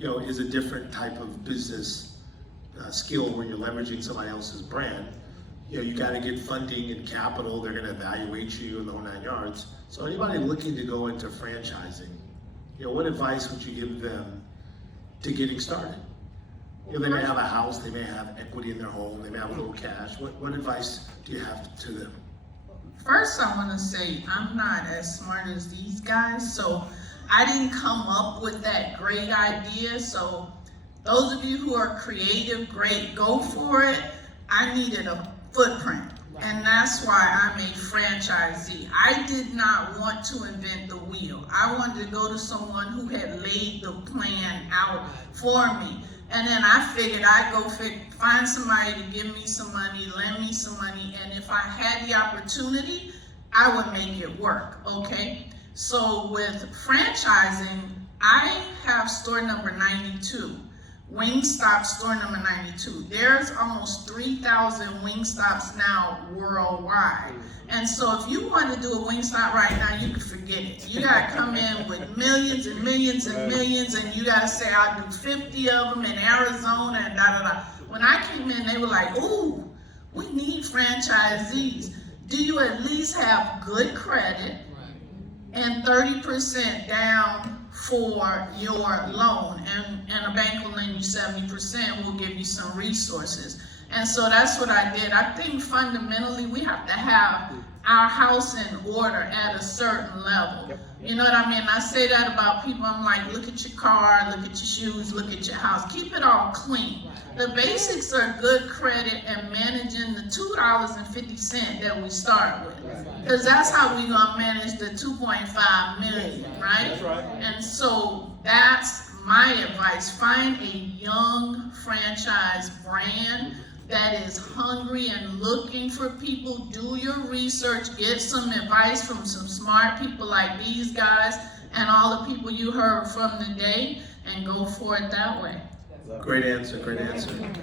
is a different type of business skill when you're leveraging somebody else's brand. You got to get funding and capital. They're going to evaluate you in the whole 9 yards. So anybody looking to go into franchising, what advice would you give them to getting started? They may have a house, they may have equity in their home, they may have a little cash. What advice do you have to them? First, I want to say I'm not as smart as these guys, so I didn't come up with that great idea. So those of you who are creative, great, go for it. I needed a footprint, and that's why I'm a franchisee. I did not want to invent the wheel. I wanted to go to someone who had laid the plan out for me. And then I figured I'd go find somebody to give me some money, lend me some money, and if I had the opportunity, I would make it work, okay? So with franchising, I have store number 92, Wingstop store number 92. There's almost 3,000 Wingstops now worldwide. And so if you want to do a Wingstop right now, you can forget it. You got to come in with millions and millions and millions, and you got to say, I'll do 50 of them in Arizona and da-da-da. When I came in, they were like, ooh, we need franchisees. Do you at least have good credit and 30% down for your loan, and a bank will lend you 70%, will give you some resources. And so that's what I did. I think fundamentally we have to have our house in order at a certain level. You know what I mean? I say that about people. I'm like, look at your car, look at your shoes, look at your house. Keep it all clean. The basics are good credit and managing the $2.50 that we start with. Because that's how we're going to manage the 2.5 million, right? That's right. And so that's my advice. Find a young franchise brand that is hungry and looking for people. Do your research, get some advice from some smart people like these guys and all the people you heard from today, and go for it that way. Great answer, great answer. Great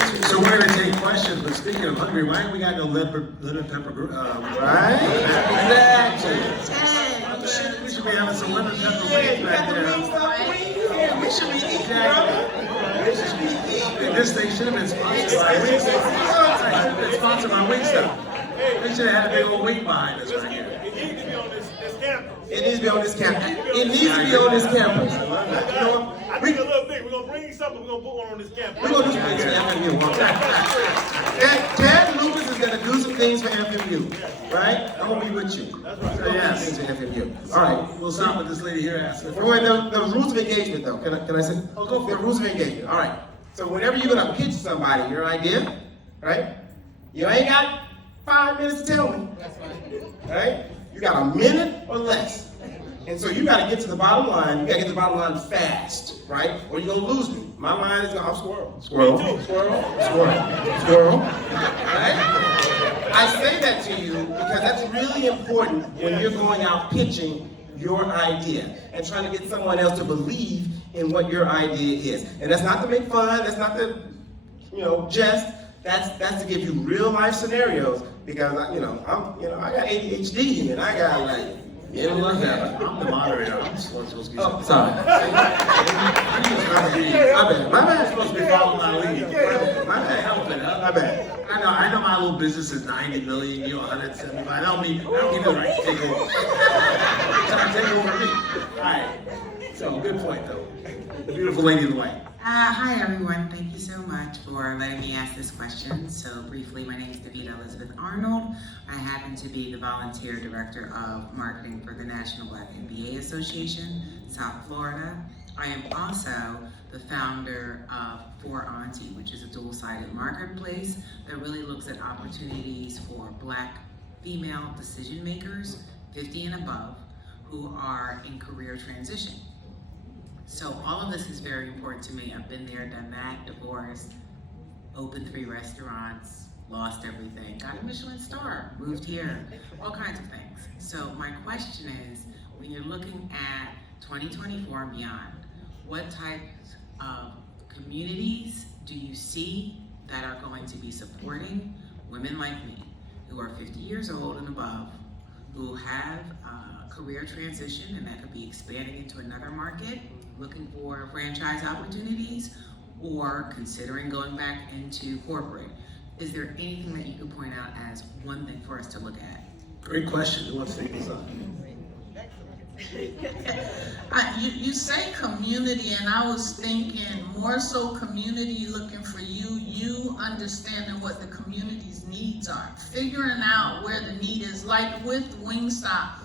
answer. So we're going to take questions, but speaking of hungry, why ain't we got no lemon pepper, right? Exactly. We should be having some lemon pepper wings back there. We should be eating, brother. We should be eating. This thing should have been sponsored by Wingstop. They should have had a big old wing behind us right here. It needs to be on this campus. It needs to be on this campus. It needs to be on this campus. I think a little big. We're going to bring you something. We're going to put one on this campus. We're going to do some things for FMU. Ted Lucas is going to do some things for FMU, right? I'm going to be with you. That's right. So yes, things for FMU. All right. We'll stop with this lady here asking. Wait, the rules of engagement, though. Can I say? Oh, go for it. The rules of engagement. All right. So whenever you're going to pitch somebody your idea, right? You ain't got 5 minutes to tell me. Right? You got a minute or less. And so you got to get to the bottom line. You got to get to the bottom line fast, right? Or you're going to lose me. My line is, I'm squirrel. Squirrel. Right? I say that to you because that's really important when you're going out pitching your idea and trying to get someone else to believe in what your idea is. And that's not to make fun. That's not to, jest. That's to give you real life scenarios because I got ADHD and I got like. You don't love that. I'm the moderator. I'm supposed to be. Oh, sorry. My bad. My bad. Supposed to be following my lead. My bad. Helping. My bad. I know my little business is 90 million. 175. I don't give you the right to take over. Trying to take over me. All right. So good point though. The beautiful lady in the white. Hi everyone, thank you so much for letting me ask this question. So briefly, my name is Davida Elizabeth Arnold. I happen to be the volunteer director of marketing for the National Black MBA Association, South Florida. I am also the founder of For Auntie, which is a dual-sided marketplace that really looks at opportunities for Black female decision makers, 50 and above, who are in career transition. So all of this is very important to me. I've been there, done that, divorced, opened 3 restaurants, lost everything, got a Michelin star, moved here, all kinds of things. So my question is, when you're looking at 2024 and beyond, what types of communities do you see that are going to be supporting women like me, who are 50 years old and above, who have a career transition, and that could be expanding into another market, looking for franchise opportunities or considering going back into corporate? Is there anything that you could point out as one thing for us to look at? Great question. Who wants to take this on? You say community, and I was thinking more so community looking for you, you understanding what the community's needs are, figuring out where the need is. Like with Wingstop,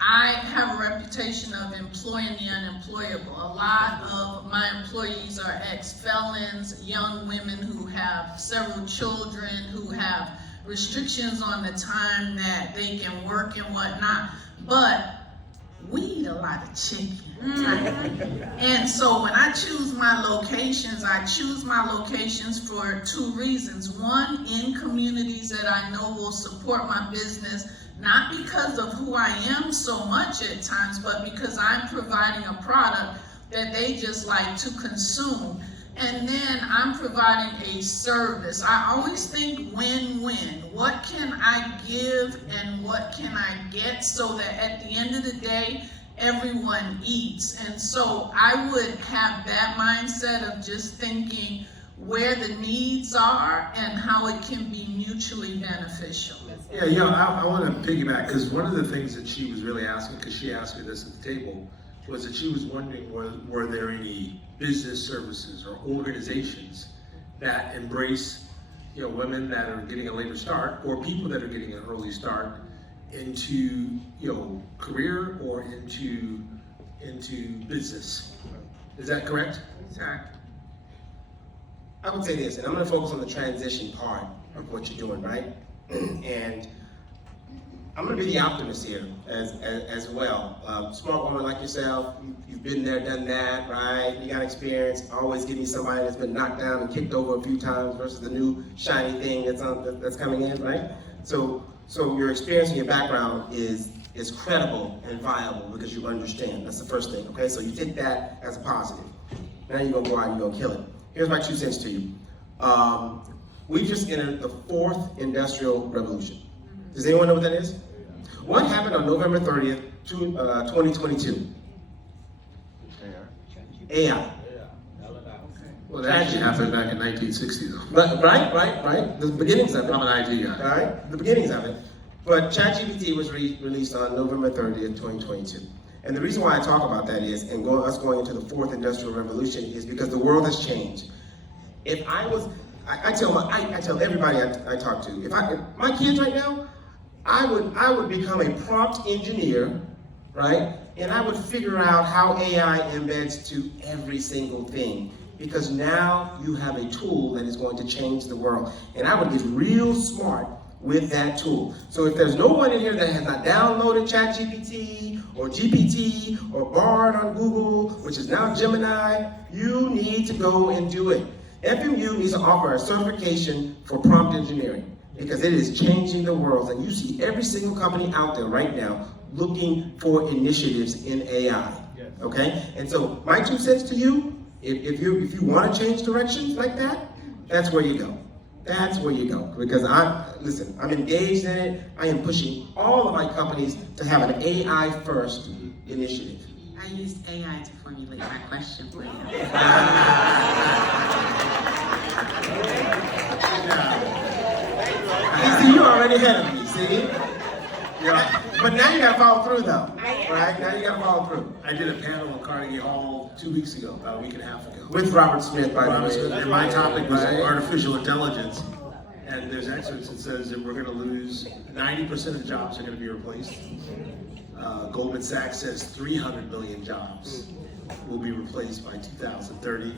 I have a reputation of employing the unemployable. A lot of my employees are ex-felons, young women who have several children, who have restrictions on the time that they can work and whatnot, but we eat a lot of chicken. And so when I choose my locations, I choose my locations for two reasons. One, in communities that I know will support my business, not because of who I am so much at times, but because I'm providing a product that they just like to consume. And then I'm providing a service. I always think win-win. What can I give and what can I get so that at the end of the day, everyone eats? And so I would have that mindset of just thinking where the needs are and how it can be mutually beneficial. Yeah, I want to piggyback, because one of the things that she was really asking, because she asked me this at the table, was that she was wondering were there any business services or organizations that embrace, women that are getting a later start or people that are getting an early start into, career or into business. Is that correct? Sir. I would say this, and I'm going to focus on the transition part of what you're doing, right? And I'm going to be the optimist here as well. Smart woman like yourself, you've been there, done that, right? You got experience. Always give me somebody that's been knocked down and kicked over a few times versus the new shiny thing that's coming in, right? So your experience and your background is credible and viable because you understand. That's the first thing, okay? So you take that as a positive. Now you're going to go out and you're going to kill it. Here's my 2 cents to you. We've just entered the 4th industrial revolution. Does anyone know what that is? What happened on November 30th, 2022? AI. Well, that actually happened back in 1960, though. But, right. The beginnings of it. I'm an IT guy. Right? The beginnings of it. But ChatGPT was released on November 30th, 2022. And the reason why I talk about that is, and us going into the 4th industrial revolution, is because the world has changed. If I was, I tell everybody I talk to, if my kids right now, I would become a prompt engineer, right? And I would figure out how AI embeds to every single thing. Because now you have a tool that is going to change the world. And I would get real smart with that tool. So if there's no one in here that has not downloaded ChatGPT or GPT or Bard on Google, which is now Gemini, you need to go and do it. FMU needs to offer a certification for prompt engineering because it is changing the world. And you see every single company out there right now looking for initiatives in AI, okay? And so my 2 cents to you, if you want to change directions like that, that's where you go. That's where you go. Because I'm engaged in it. I am pushing all of my companies to have an AI first initiative. I used AI to formulate my question for you. See, you're already ahead of me, see? Yeah. But now you gotta follow through though. Right? Now you gotta follow through. I did a panel in Carnegie Hall 2 weeks ago, about a week and a half ago. With Robert Smith, by the way. And my topic was artificial intelligence. And there's excerpts that says that we're going to lose 90% of jobs are going to be replaced. Goldman Sachs says 300 million jobs will be replaced by 2030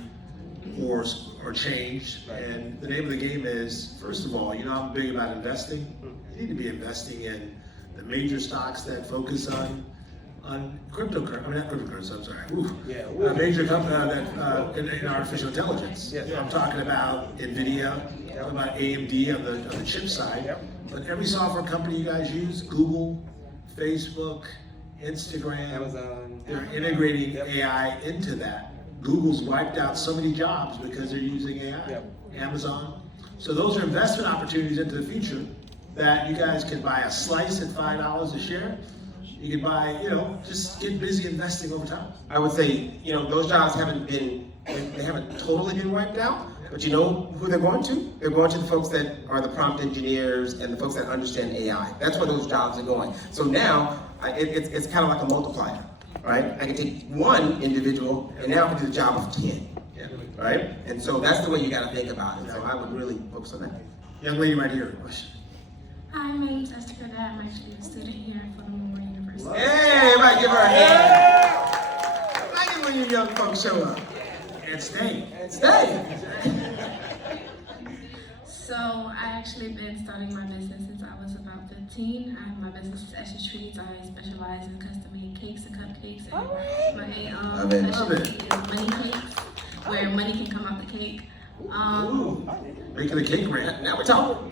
or changed. And the name of the game is, first of all, I'm big about investing. You need to be investing in the major stocks that focus on cryptocurrency. I mean, not cryptocurrency. I'm sorry. Major company in artificial intelligence. I'm talking about NVIDIA. I'm talking about AMD on the chip side. But every software company you guys use, Google, Facebook, Instagram, Amazon, they're integrating AI into that. Google's wiped out so many jobs because they're using AI. Amazon. So those are investment opportunities into the future that you guys can buy a slice at $5 a share, You could buy, just get busy investing over time. I would say, those jobs they haven't totally been wiped out, but you know who they're going to? They're going to the folks that are the prompt engineers and the folks that understand AI. That's where those jobs are going. So now, it's kind of like a multiplier, right? I can take one individual and now I can do the job of 10, right? And so that's the way you got to think about it. So I would really focus on that. Young lady right here, question. Hi, my name's Esther. I'm actually a student here at Furthermore University. Hey, everybody give her a hand. I like it when you young folks show up. And stay. And stay. So I actually been starting my business since I was about 15. My business is Esther Treats. I specialize in custom-made cakes and cupcakes. And my specialty is money cakes, where money can come out the cake. Making a cake rant. Now we're talking.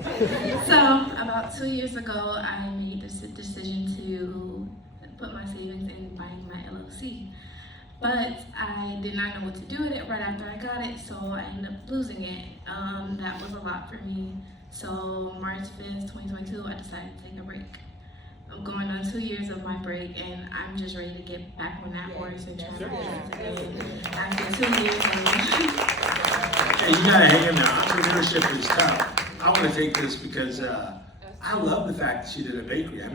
So about 2 years ago, I made this decision to put my savings in buying my LLC. But I did not know what to do with it right after I got it, so I ended up losing it. That was a lot for me. So March 5th, 2022, I decided to take a break. I'm going on 2 years of my break, and I'm just ready to get back on that horse and try to get it after 2 years. Hey, you gotta hang in there. Entrepreneurship is tough. I want to take this because I love the fact that she did a bakery. I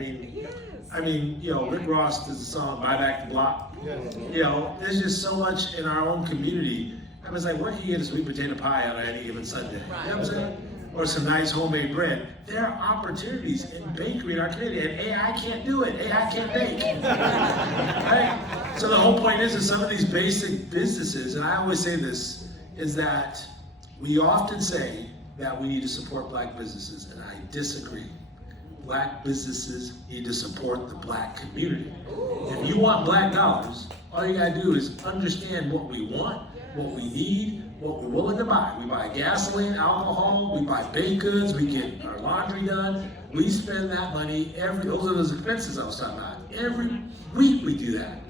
mean, Rick Ross does the song "Buy Back the Block." There's just so much in our own community. I was like, what can you get a sweet potato pie on any given Sunday? You know what I'm saying? Or some nice homemade bread. There are opportunities in bakery in our community, and AI can't do it. AI can't bake. Right? So the whole point is some of these basic businesses, and I always say this, is that we often say that we need to support black businesses, and I disagree. Black businesses need to support the black community. If you want black dollars, all you gotta do is understand what we want, what we need, what we're willing to buy. We buy gasoline, alcohol, we buy baked goods, we get our laundry done. We spend that money those are those expenses I was talking about. Every week we do that,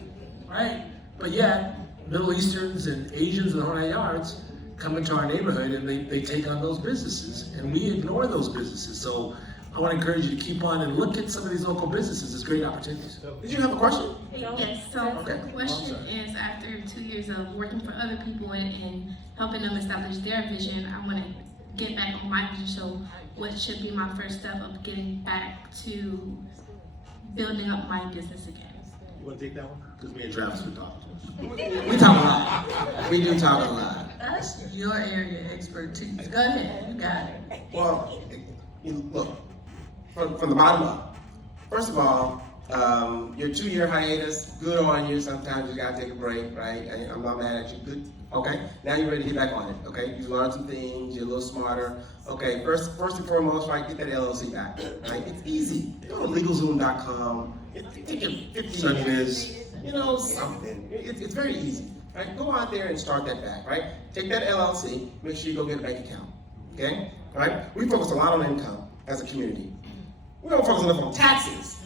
right? But yet, Middle Easterns and Asians in the whole 9 yards come into our neighborhood and they take on those businesses, and we ignore those businesses. So I want to encourage you to keep on and look at some of these local businesses. It's great opportunities. Did you have a question? Yes, so the question is, after 2 years of working for other people and helping them establish their vision, I want to get back on my vision. So what should be my first step of getting back to building up my business again? You want to take that one? Because me and Travis were talking. We talk a lot. We do talk a lot. That's your area of expertise. Go ahead, you got it. Well, look, from the bottom up. First of all, your 2 year hiatus, good on you. Sometimes you gotta take a break, right? I'm not mad at you. Good. Okay. Now you're ready to get back on it. Okay. You learned some things. You're a little smarter. Okay. First and foremost, right? Get that LLC back. Right. It's easy. Go to LegalZoom.com. Take your 15 minutes. Something. It's very easy. Right? Go out there and start that back. Right. Take that LLC. Make sure you go get a bank account. Okay. All right. We focus a lot on income as a community. We don't focus enough on taxes.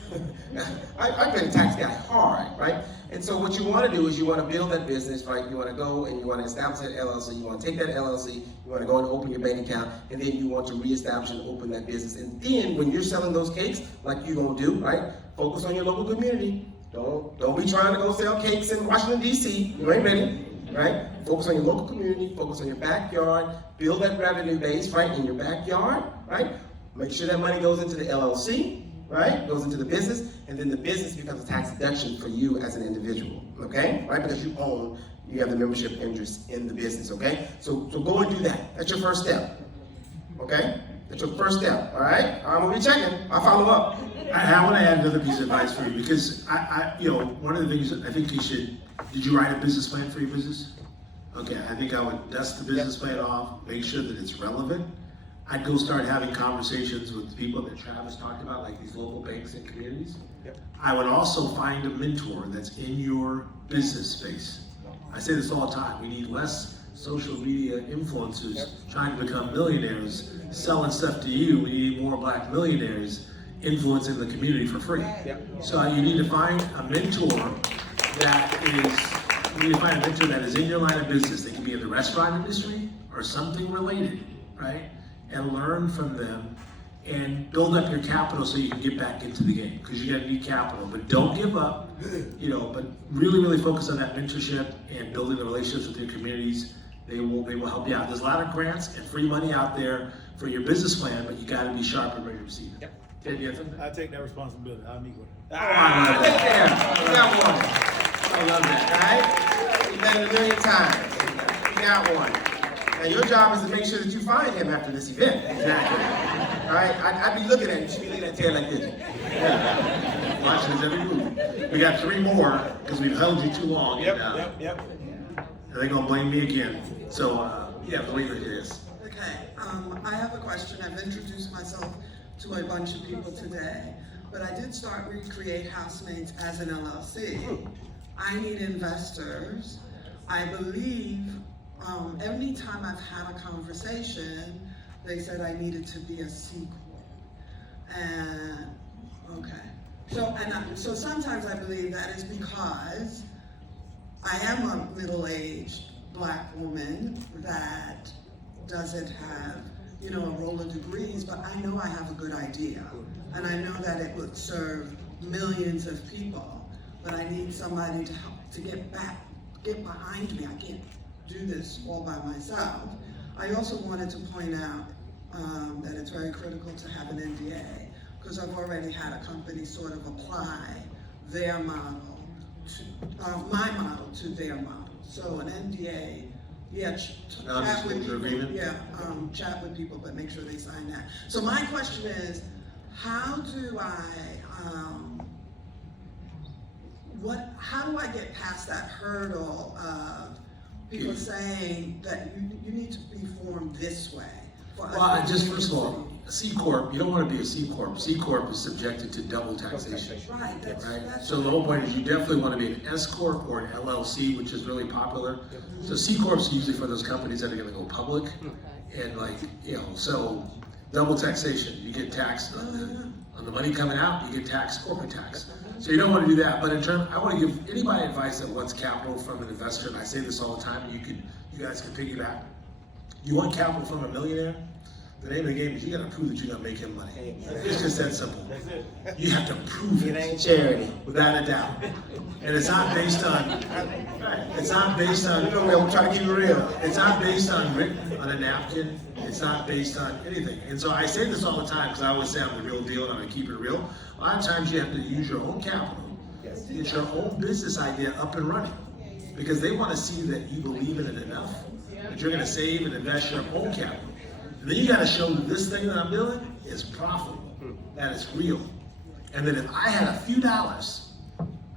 I play the tax guy hard, right? And so what you want to do is you want to build that business, right? You want to go and you want to establish that LLC. You want to take that LLC, you want to go and open your bank account, and then you want to reestablish and open that business. And then when you're selling those cakes, like you're going to do, right? Focus on your local community. Don't be trying to go sell cakes in Washington, D.C. You ain't ready, right? Focus on your local community, focus on your backyard, build that revenue base, right, in your backyard, right? Make sure that money goes into the LLC, right? Goes into the business, and then the business becomes a tax deduction for you as an individual, okay? Right? Because you have the membership interest in the business, okay? So go and do that. That's your first step, okay? That's your first step, all right? I'm gonna be checking. I'll follow up. I want to add another piece of advice for you because one of the things I think you should. Did you write a business plan for your business? Okay, I think I would dust the business plan off, make sure that it's relevant. I'd go start having conversations with people that Travis talked about, like these local banks and communities. Yep. I would also find a mentor that's in your business space. I say this all the time. We need less social media influencers trying to become millionaires, selling stuff to you. We need more black millionaires influencing the community for free. So you need to find a mentor that is in your line of business. They can be in the restaurant industry or something related, right? And learn from them and build up your capital so you can get back into the game, because you're gonna need capital. But don't give up, but really focus on that mentorship and building the relationships with your communities. They will help you out. There's a lot of grants and free money out there for your business plan, but you gotta be sharp and ready to receive it. Ted, you have something? I take that responsibility. I'll meet with it. Look there. You got one. I love that, right? You've done it a million times. You got one. Now your job is to make sure that you find him after this event. Exactly. All right? I'd be looking at him. You should be looking at Ted like this. Watching his every move. We got 3 more because we've held you too long. Yep. And they're gonna blame me again. So the way it is. Okay, I have a question. I've introduced myself to a bunch of people today, but I did start Recreate Housemates as an LLC. I need investors. I believe every time I've had a conversation, they said I needed to be a C Corp. And, okay. So sometimes I believe that is because I am a middle-aged Black woman that doesn't have, a roll of degrees, but I know I have a good idea. And I know that it would serve millions of people, but I need somebody to help, to get behind me. I can't do this all by myself. I also wanted to point out that it's very critical to have an NDA, because I've already had a company sort of apply their model, my model to their model. So an NDA, chat with people, chat with people, but make sure they sign that. So my question is, how do I get past that hurdle of people saying that you need to be formed this way? Well, just first of all, a C Corp, you don't want to be a C Corp. C Corp is subjected to double taxation. Right, Right? So the whole point is you definitely want to be an S Corp or an LLC, which is really popular. So C Corps are usually for those companies that are going to go public. And so double taxation, you get taxed on the money coming out, you get taxed corporate tax. So you don't want to do that. But I want to give anybody advice that wants capital from an investor, and I say this all the time, and you guys can piggyback. You want capital from a millionaire? The name of the game is you got to prove that you're going to make him money. It's just that simple. You have to prove it. It ain't charity. Without a doubt. And it's not based on, I'm trying to keep it real. it's not based on written on a napkin. It's not based on anything. And so I say this all the time because I always say I'm the real deal and I'm going to keep it real. A lot of times you have to use your own capital, get your own business idea up and running, because they want to see that you believe in it enough that you're going to save and invest your own capital. And then you got to show that this thing that I'm doing is profitable, that it's real. And then if I had a few dollars,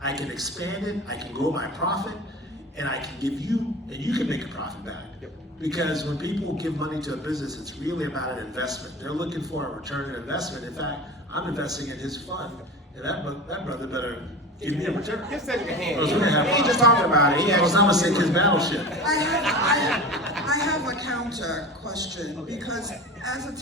I can expand it, I can grow my profit, and I can give you, and you can make a profit back. Because when people give money to a business, it's really about an investment. They're looking for a return on investment. In fact, I'm investing in his fund, and that brother better give me a return. Just take your hand. He ain't just talking about it. I was going to say his battleship. I have a counter question, because as a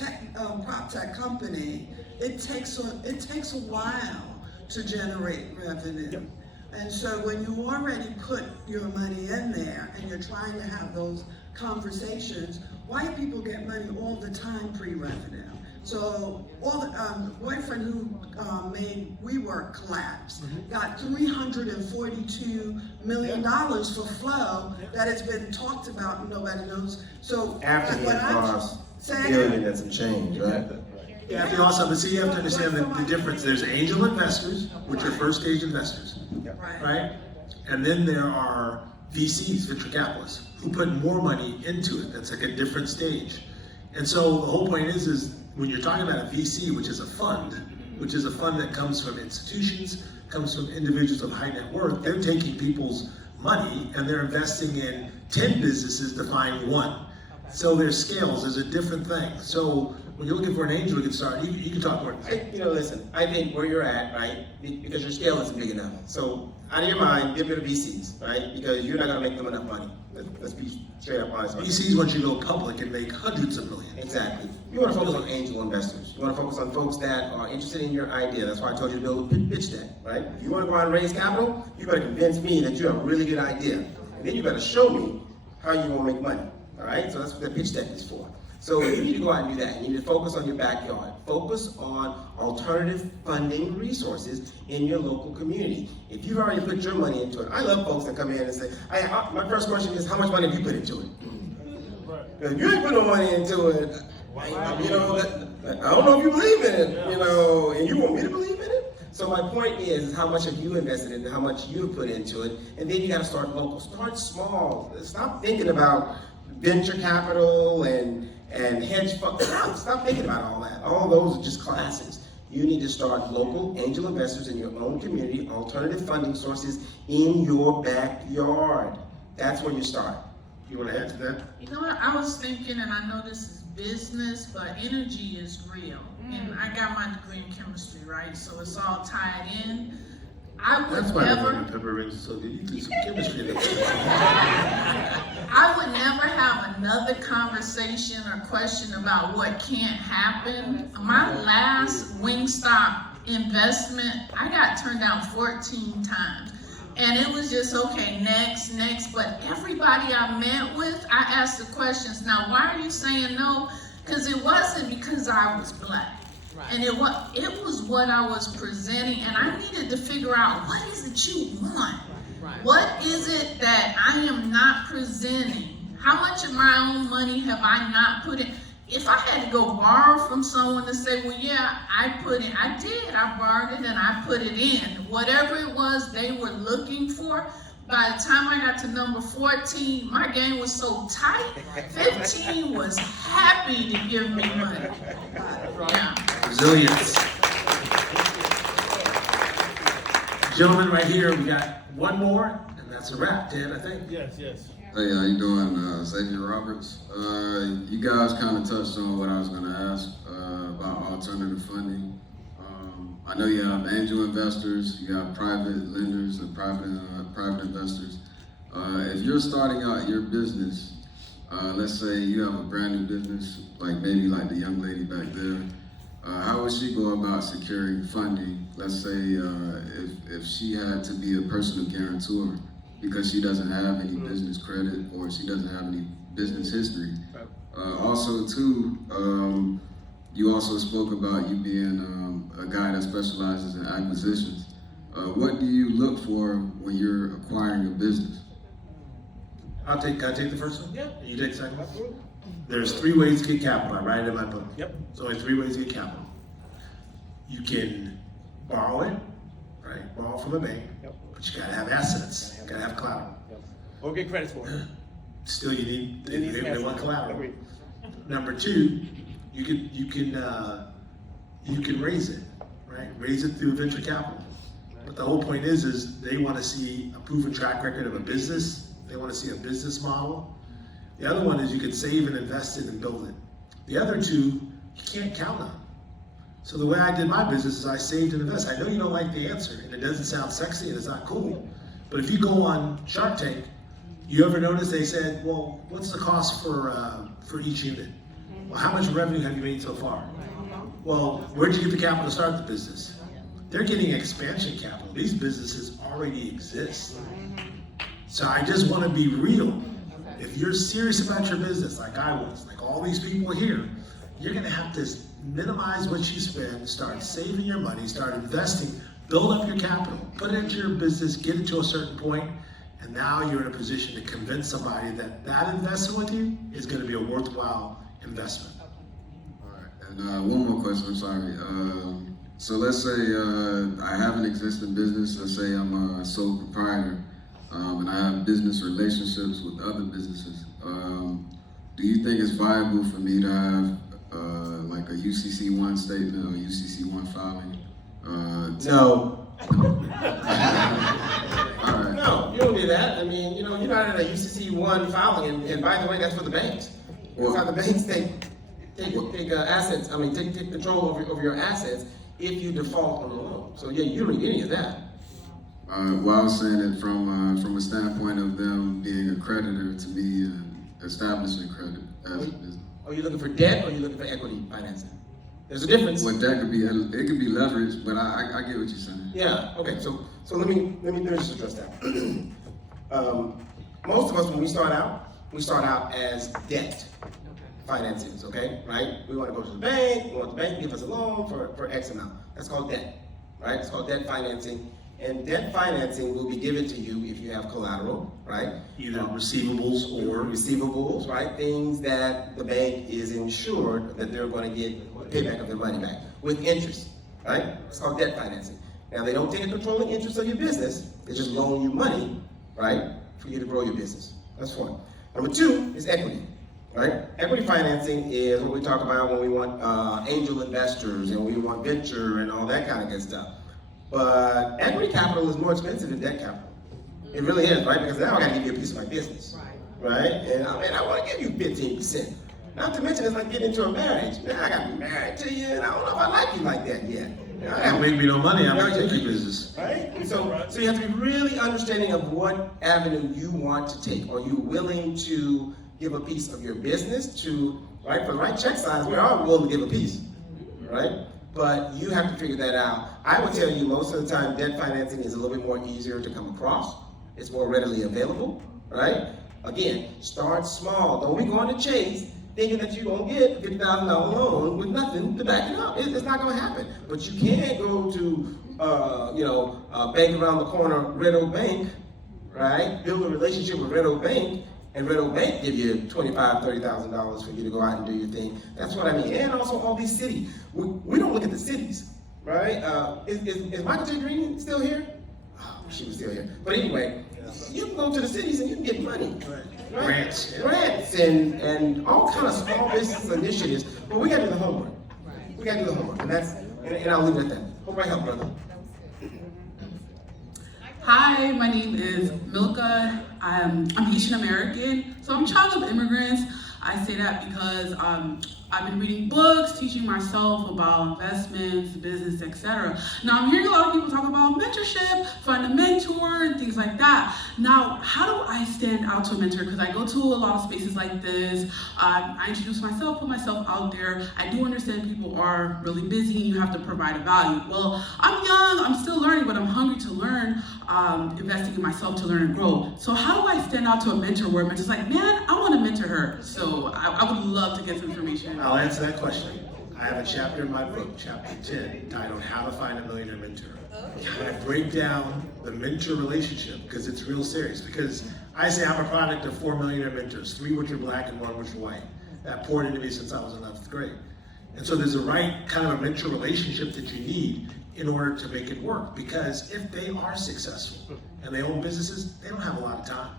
prop tech company, it takes a while to generate revenue. And so when you already put your money in there and you're trying to have those conversations, white people get money all the time pre-revenue. So the boyfriend who made WeWork collapse got $342 million for flow that has been talked about and nobody knows. So After what the I'm cost, saying, billion and some change, right? Yeah, you also, but see, you have to understand the difference. There's angel investors, which are first stage investors, right? And then there are VCs, venture capitalists, who put more money into it. That's like a different stage. And so the whole point is when you're talking about a VC, which is a fund that comes from institutions, comes from individuals of high net worth, they're taking people's money and they're investing in 10 businesses to find one. So there's scales, there's a different thing. So when you're looking for an angel to get started, you can talk more. Listen, I think where you're at, right, because your scale isn't big enough. So out of your mind, get rid of VCs, right? Because you're not gonna make them enough money. Let's be straight up honest. VCs want you to go public and make hundreds of millions. Exactly. You want to focus on angel investors. You want to focus on folks that are interested in your idea. That's why I told you to build a pitch deck, right? If you want to go out and raise capital, you better convince me that you have a really good idea. And then you better show me how you want to make money, all right? So that's what the pitch deck is for. So you need to go out and do that. You need to focus on your backyard. Focus on alternative funding resources in your local community. If you've already put your money into it, I love folks that come in and say, my first question is, how much money have you put into it? If you ain't put no money into it, you know, I don't know if you believe in it, you know, and you want me to believe in it? So my point is how much have you invested in it, how much you put into it, and then you gotta start local. Start small. Stop thinking about venture capital and hedge funds. Stop thinking about all that. All those are just classes. You need to start local angel investors in your own community, alternative funding sources in your backyard. That's where you start. You wanna add to that? You know what, I was thinking, and I know this is business, but energy is real. And I got my degree in chemistry, right? So it's all tied in. I would That's why never, the pepper rings are so good. You do some chemistry. I would never have another conversation or question about what can't happen. My last Wingstop investment, I got turned down 14 times. And it was just, okay, next. But everybody I met with, I asked the questions, now why are you saying no? Because it wasn't because I was black. And it was what I was presenting, and I needed to figure out, what is it you want? What is it that I am not presenting? How much of my own money have I not put in? If I had to go borrow from someone to say, well, yeah, I borrowed it and I put it in. Whatever it was they were looking for, by the time I got to number 14, my game was so tight, 15 was happy to give me money. Yeah. Resilience. Gentlemen, right here, we got one more, and that's a wrap, Ted, I think. Yes. Hey, how you doing? Xavier Roberts. You guys kind of touched on what I was going to ask about alternative funding. I know you have angel investors, you have private lenders and private investors. If you're starting out your business, let's say you have a brand new business, maybe like the young lady back there, how would she go about securing funding? Let's say if she had to be a personal guarantor because she doesn't have any business credit or she doesn't have any business history. Also too, you also spoke about you being a guy that specializes in acquisitions. What do you look for when you're acquiring a business? Can I take the first one? Yeah. You take the second one? There's 3 ways to get capital. I write it in my book. Yep. So there's 3 ways to get capital. You can borrow it, right? Borrow from a bank, but you gotta have assets. You gotta have collateral. Or get credit for it. Still, you need It needs they want assets. collateral. Agreed. Number 2, you can raise it, right? Raise it through venture capital. But the whole point is they want to see a proven track record of a business. They want to see a business model. The other one is you can save and invest it and build it. The other 2, you can't count on. So the way I did my business is I saved and invested. I know you don't like the answer, and it doesn't sound sexy, and it's not cool. But if you go on Shark Tank, you ever notice they said, well, what's the cost for each unit? Well, how much revenue have you made so far? Well, where'd you get the capital to start the business? They're getting expansion capital. These businesses already exist. So I just want to be real. If you're serious about your business, like I was, like all these people here, you're going to have to minimize what you spend, start saving your money, start investing, build up your capital, put it into your business, get it to a certain point, and now you're in a position to convince somebody that that investment with you is going to be a worthwhile investment. All right, and one more question, I'm sorry. So let's say I have an existing business, let's say I'm a sole proprietor, and I have business relationships with other businesses. Do you think it's viable for me to have like a UCC1 statement or UCC1 filing? No. All right. No, you don't do that. I mean, you're not in a UCC1 filing, and by the way, that's for the banks. That's how the banks take assets. I mean, take control over your assets if you default on the loan. So yeah, you don't need any of that. Well, I was saying it from a standpoint of them being a creditor to me and establishing credit as a business. Are you looking for debt or are you looking for equity financing? There's a difference. Well, that could be leverage, but I get what you're saying. Yeah. Okay. So let me just address that. Most of us, when we start out as debt financings, okay, right? We want to go to the bank, we want the bank to give us a loan for X amount. That's called debt, right? It's called debt financing. And debt financing will be given to you if you have collateral, right? Either receivables or receivables, right? Things that the bank is insured that they're going to get payback of their money back with interest, right? It's called debt financing. Now, they don't take a controlling interest of your business. They just loan you money, right, for you to grow your business. That's one. Number two is equity, right? Equity financing is what we talk about when we want angel investors and we want venture and all that kind of good stuff. But equity capital is more expensive than debt capital. It really is, right? Because now I got to give you a piece of my business, right? And I want to give you 15%. Not to mention, it's like getting into a marriage. Now I got to be married to you, and I don't know if I like you like that yet. Don't make me no money, I'm gonna take your business. Right? So you have to be really understanding of what avenue you want to take. Are you willing to give a piece of your business to, right? For the right check size, we are willing to give a piece, right? But you have to figure that out. I would tell you most of the time debt financing is a little bit more easier to come across. It's more readily available, right? Again, start small. Don't be going to Chase thinking that you're going to get a $50,000 loan with nothing to back it up. It's not going to happen. But you can go to, a bank around the corner, Red Oak Bank, right? Build a relationship with Red Oak Bank, and Red Oak Bank give you $25,000, $30,000 for you to go out and do your thing. That's what I mean. And also all these cities. We don't look at the cities, right? Is Michael J. Green still here? Oh, she was still here. But anyway, you can go to the cities and you can get money. Right? Grants and all kind of small business initiatives. But we got to do the homework. We got to do the homework. And I'll leave it at that. Hope I help, brother. Hi, my name is Milka. I'm Haitian American, so I'm a child of immigrants. I say that because I've been reading books, teaching myself about investments, business, etc. Now I'm hearing a lot of people talk about mentorship, find a mentor, and things like that. Now, how do I stand out to a mentor? Because I go to a lot of spaces like this. I introduce myself, put myself out there. I do understand people are really busy and you have to provide a value. Well, I'm young, I'm still learning, but I'm hungry to learn, investing in myself to learn and grow. So how do I stand out to a mentor where a mentor's like, man, I want to mentor her. So I would love to get some information. I'll answer that question. I have a chapter in my book, chapter 10, titled How to Find a Millionaire Mentor. I break down the mentor relationship because it's real serious. Because I say I'm a product of 4 millionaire mentors, 3 which are black and 1 which are white. That poured into me since I was in 11th grade. And so there's a right kind of a mentor relationship that you need in order to make it work. Because if they are successful and they own businesses, they don't have a lot of time.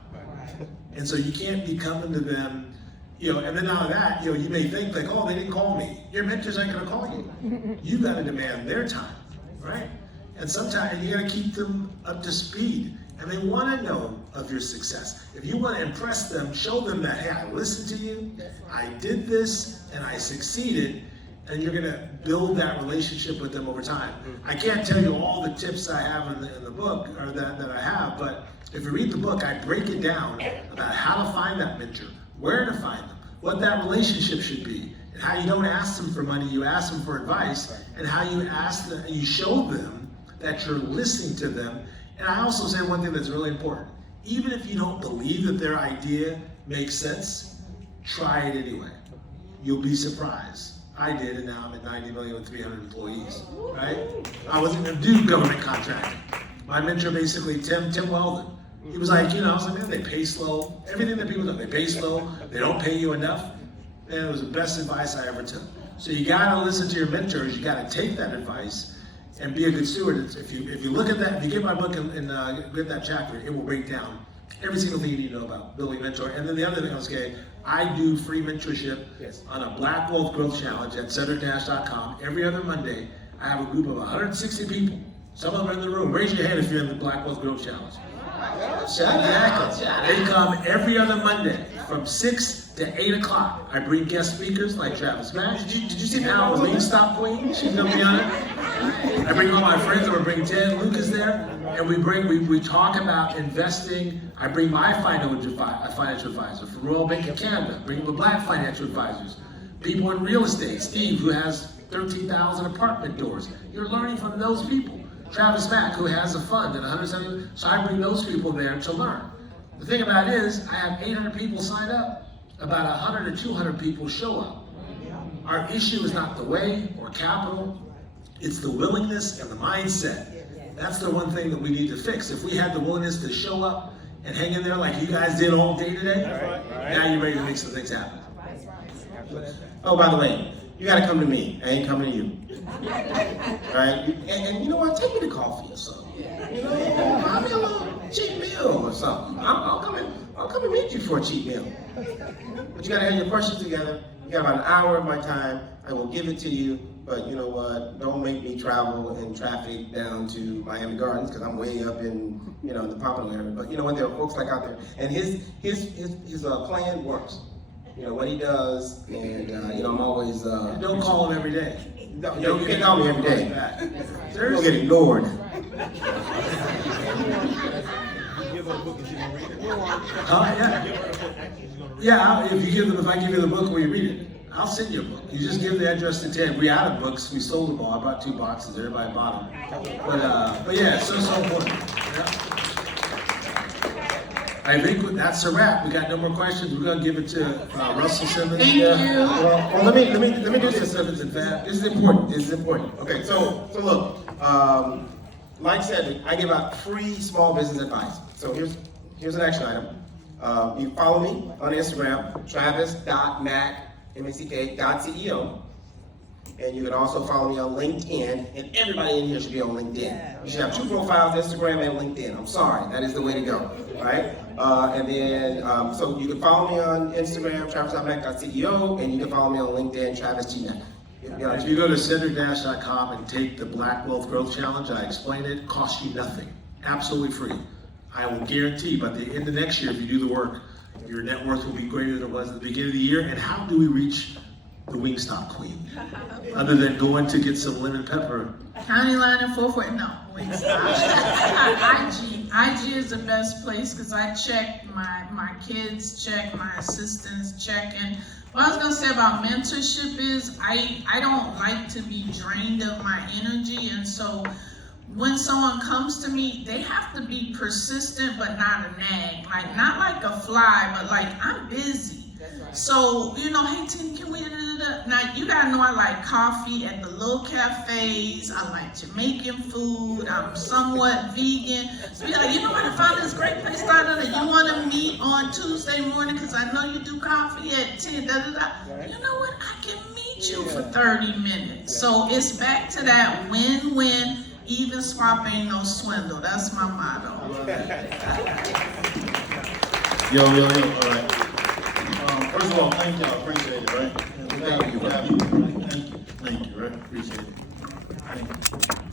And so you can't be coming to them, and then out of that, you may think like, oh, they didn't call me. Your mentors ain't gonna call you. You gotta demand their time, right? And sometimes you gotta keep them up to speed. And they wanna know of your success. If you wanna impress them, show them that, hey, I listened to you, I did this, and I succeeded, and you're gonna build that relationship with them over time. I can't tell you all the tips I have in the book, or that I have, but if you read the book, I break it down about how to find that mentor, where to find them, what that relationship should be, and how you don't ask them for money, you ask them for advice, and how you ask them, you show them that you're listening to them. And I also say one thing that's really important. Even if you don't believe that their idea makes sense, try it anyway. You'll be surprised. I did, and now I'm at 90 million with 300 employees, right? I wasn't gonna do government contracting. My mentor basically, Tim Weldon, he was like, I was like, man, they pay slow. Everything that people do, they pay slow, they don't pay you enough. And it was the best advice I ever took. So you gotta listen to your mentors, you gotta take that advice and be a good steward. If you look at that, if you get my book and get that chapter, it will break down every single thing you need to know about building a mentor. And then the other thing I was saying, I do free mentorship on a Black Wealth Growth Challenge at cedricdash.com. Every other Monday, I have a group of 160 people. Some of them are in the room. Raise your hand if you're in the Black Wealth Growth Challenge. Exactly. They come every other Monday from 6 to 8 o'clock. I bring guest speakers like Travis Mack. Did you see Al Wingstop Queen? She's gonna be on it. I bring all my friends. I'm gonna bring Ted Lucas there, and we talk about investing. I bring my financial advisor from Royal Bank of Canada. Bring the black financial advisors. People in real estate. Steve, who has 13,000 apartment doors. You're learning from those people. Travis Mack, who has a fund at 170, so I bring those people there to learn. The thing about it is, I have 800 people sign up. about 100 or 200 people show up. Our issue is not the way or capital, it's the willingness and the mindset. That's the one thing that we need to fix. If we had the willingness to show up and hang in there like you guys did all day today, now you're ready to make some things happen. Oh, by the way, you gotta come to me. I ain't coming to you. Right? And you know what? Take me to coffee or something. You know, buy me a little cheap meal or something. I'll come and meet you for a cheap meal. But you gotta have your questions together. You got about an hour of my time. I will give it to you. But you know what? Don't make me travel in traffic down to Miami Gardens because I'm way up in, you know, the Pompano area. But you know what? There are folks like out there, and his plan works. You know what he does, and you know I'm always. Don't call him every day. No, you can't call me every day. There's You'll get ignored. Yeah, if I give you the book, will you read it? I'll send you a book. You just give the address to Ted. We out of books. We sold them all. I bought 2 boxes. Everybody bought them. But yeah, it's so important. Yeah. I think that's a wrap. We got no more questions. We're gonna give it to Russell Simmons. Thank you. Well, let me do this. This is important. This is important. Okay, so look, like I said, I give out free small business advice. So here's an action item. You can follow me on Instagram, travis.mack, mack.ceo. And you can also follow me on LinkedIn, and everybody in here should be on LinkedIn. You should have 2 profiles, Instagram and LinkedIn. I'm sorry, that is the way to go, right? And then, so you can follow me on Instagram, travis.mack.ceo, and you can follow me on LinkedIn, Travis G. Mack. If you go to centerdash.com and take the Black Wealth Growth Challenge, I explained it, costs you nothing, absolutely free. I will guarantee by the end of next year, if you do the work, your net worth will be greater than it was at the beginning of the year. And how do we reach the Wingstop Queen? Other than going to get some lemon pepper. County line and 440, no, wait, stop. IG is the best place because I check my kids, check my assistants, check. And what I was gonna say about mentorship is I don't like to be drained of my energy, and so when someone comes to me, they have to be persistent but not a nag. Like, not like a fly, but like, I'm busy. So, you know, hey, Tim, can we, Now, you gotta know I like coffee at the little cafes. I like Jamaican food. I'm somewhat vegan. So you're like, you know what, I found this great place down there. You wanna meet on Tuesday morning because I know you do coffee at 10, You know what, I can meet you for 30 minutes. So it's back to that win-win. Even swap ain't no swindle. That's my motto. Yo, all right. First of all, thank y'all, appreciate it, right? Thank you, right? Appreciate it. Thank you.